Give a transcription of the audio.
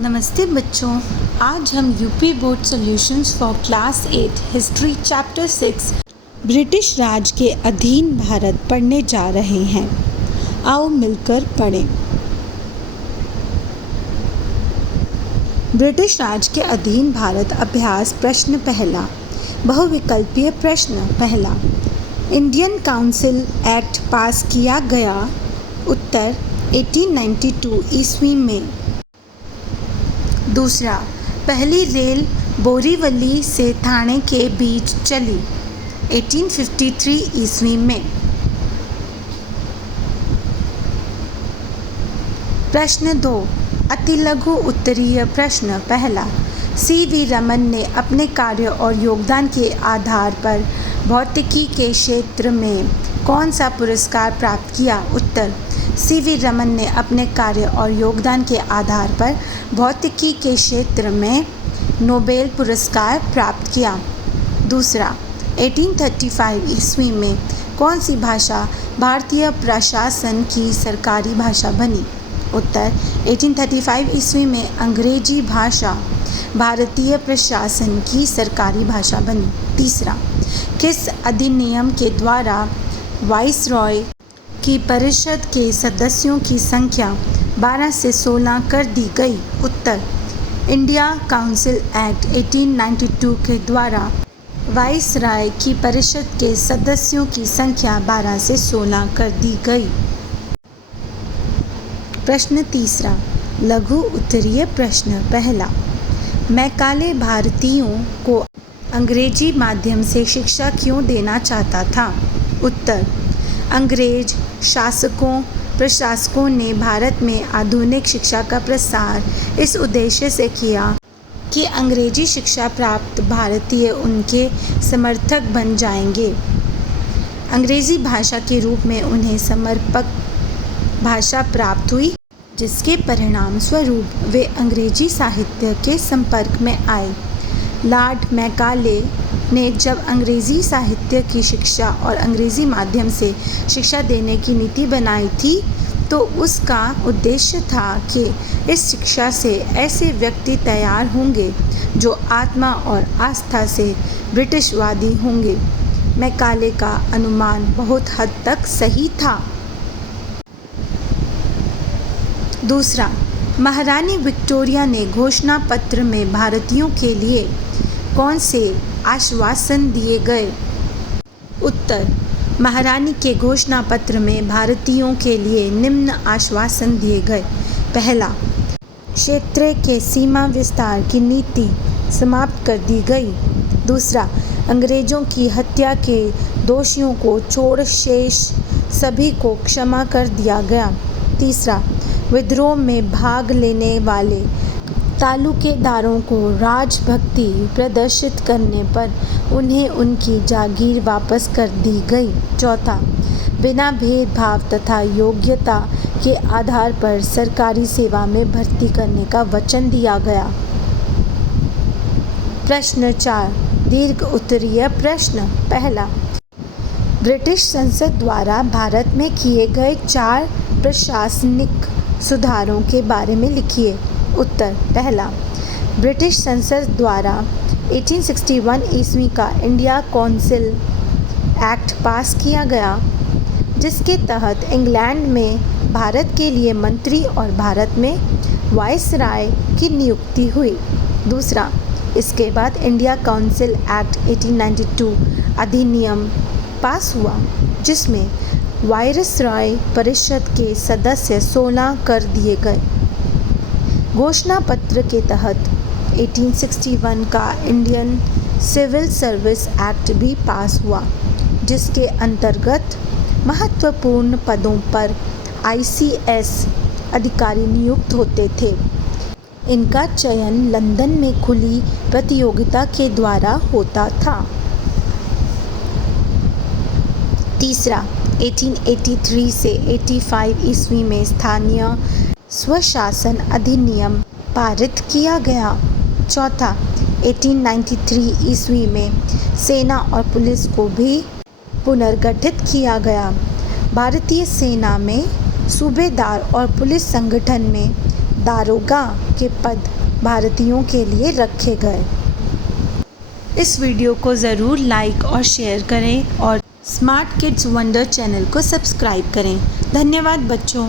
नमस्ते बच्चों, आज हम UP board solutions for class 8 history chapter 6 British Raj के अधीन भारत पढ़ने जा रहे हैं। आओ मिलकर पढ़ें। ब्रिटिश राज के अधीन भारत अभ्यास प्रश्न पहला। बहुविकल्पीय प्रश्न पहला, इंडियन काउंसिल एक्ट पास किया गया। उत्तर 1892 ईस्वी में। दूसरा, पहली रेल बोरीवली से ठाणे के बीच चली 1853 ईस्वी में। प्रश्न 2, अतिलघु उत्तरीय प्रश्न पहला, सी.वी. रमन ने अपने कार्य और योगदान के आधार पर भौतिकी के क्षेत्र में कौन सा पुरस्कार प्राप्त किया। उत्तर, सी.वी. रमन ने अपने कार्य और योगदान के आधार पर भौतिकी के क्षेत्र में नोबेल पुरस्कार प्राप्त किया। दूसरा, 1835 ईस्वी में कौन सी भाषा भारतीय प्रशासन की सरकारी भाषा बनी। उत्तर, 1835 ईस्वी में अंग्रेजी भाषा भारतीय प्रशासन की सरकारी भाषा बनी। तीसरा, किस अधिनियम के द्वारा वाइसरॉय की परिषद के सदस्यों की संख्या 12 से 16 कर दी गई। उत्तर, इंडिया काउंसिल एक्ट 1892 के द्वारा वाइसरॉय की परिषद के सदस्यों की संख्या 12 से 16 कर दी गई। प्रश्न तीसरा, लघु उत्तरीय प्रश्न पहला, मैकाले भारतीयों को अंग्रेजी माध्यम से शिक्षा क्यों देना चाहता था। उत्तर, अंग्रेज शासकों प्रशासकों ने भारत में आधुनिक शिक्षा का प्रसार इस उद्देश्य से किया कि अंग्रेजी शिक्षा प्राप्त भारतीय उनके समर्थक बन जाएंगे। अंग्रेजी भाषा के रूप में उन्हें समर्पक भाषा प्राप्त हुई, जिसके परिणाम स्वरूप वे अंग्रेजी साहित्य के संपर्क में आए। लॉर्ड मैकाले ने जब अंग्रेजी साहित्य की शिक्षा और अंग्रेजी माध्यम से शिक्षा देने की नीति बनाई थी, तो उसका उद्देश्य था कि इस शिक्षा से ऐसे व्यक्ति तैयार होंगे जो आत्मा और आस्था से ब्रिटिशवादी होंगे। मैकाले का अनुमान बहुत हद तक सही था। दूसरा, महारानी विक्टोरिया ने घोषणा पत्र में भारतीयों के लिए कौन से आश्वासन दिए गए। उत्तर, महारानी के घोषणा पत्र में भारतीयों के लिए निम्न आश्वासन दिए गए। पहला, क्षेत्र के सीमा विस्तार की नीति समाप्त कर दी गई। दूसरा, अंग्रेजों की हत्या के दोषियों को छोड़ शेष सभी को क्षमा कर दिया गया। तीसरा, विद्रोह में भाग लेने वाले तालुकेदारों को राजभक्ति प्रदर्शित करने पर उन्हें उनकी जागीर वापस कर दी गई। चौथा, बिना भेदभाव तथा योग्यता के आधार पर सरकारी सेवा में भर्ती करने का वचन दिया गया। प्रश्न 4, दीर्घ उत्तरीय प्रश्न पहला, ब्रिटिश संसद द्वारा भारत में किए गए 4 प्रशासनिक सुधारों के बारे में लिखिए। उत्तर, पहला, ब्रिटिश संसद द्वारा 1861 ईस्वी का इंडिया काउंसिल एक्ट पास किया गया, जिसके तहत इंग्लैंड में भारत के लिए मंत्री और भारत में वाइसराय की नियुक्ति हुई। दूसरा, इसके बाद इंडिया काउंसिल एक्ट 1892 अधिनियम पास हुआ, जिसमें वाइसरॉय परिषद के सदस्य 16 कर दिए गए। घोषणा पत्र के तहत 1861 का इंडियन सिविल सर्विस एक्ट भी पास हुआ, जिसके अंतर्गत महत्वपूर्ण पदों पर ICS अधिकारी नियुक्त होते थे। इनका चयन लंदन में खुली प्रतियोगिता के द्वारा होता था। तीसरा, 1883 से 85 ईस्वी में स्थानीय स्वशासन अधिनियम पारित किया गया। चौथा, 1893 ईस्वी में सेना और पुलिस को भी पुनर्गठित किया गया। भारतीय सेना में सूबेदार और पुलिस संगठन में दारोगा के पद भारतीयों के लिए रखे गए। इस वीडियो को ज़रूर लाइक और शेयर करें और स्मार्ट किड्स वंडर चैनल को सब्सक्राइब करें। धन्यवाद बच्चों।